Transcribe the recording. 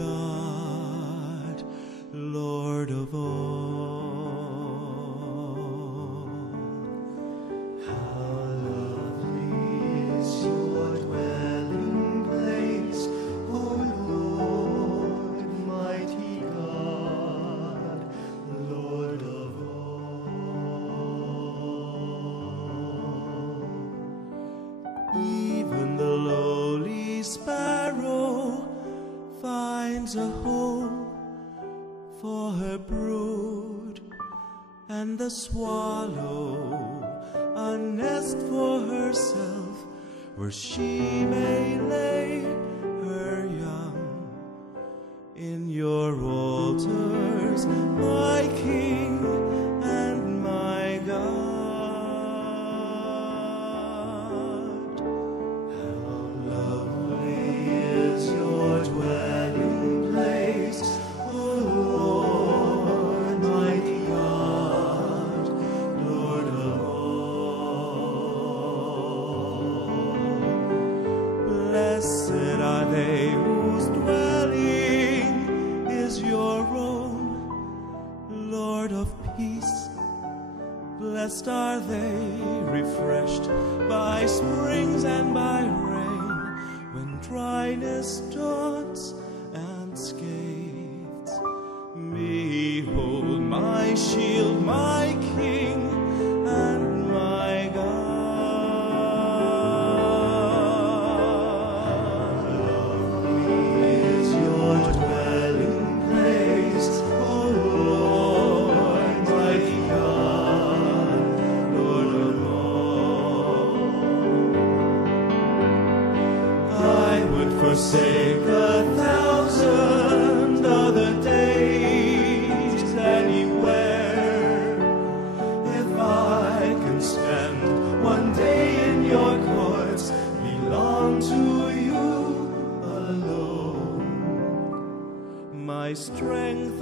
God, Lord of all. How lovely is your dwelling place, O Lord, mighty God, Lord of all. Even the lowly sparrow finds a home for her brood, and the swallow a nest for herself where she may lay her young. In your altars, my King and my God. How lovely is your dwelling place, O Lord, mighty God, Lord of all. Blessed are they whose dwelling is your own, Lord of peace. Blessed are they, refreshed by springs and by rain, when dryness daunts and scathes. Behold my shield, my King and my God. Is your dwelling place, O Lord, mighty God, Lord of all. I would forsake 1,000 other days anywhere, if I can spend one day in your courts, belong to you alone. My strength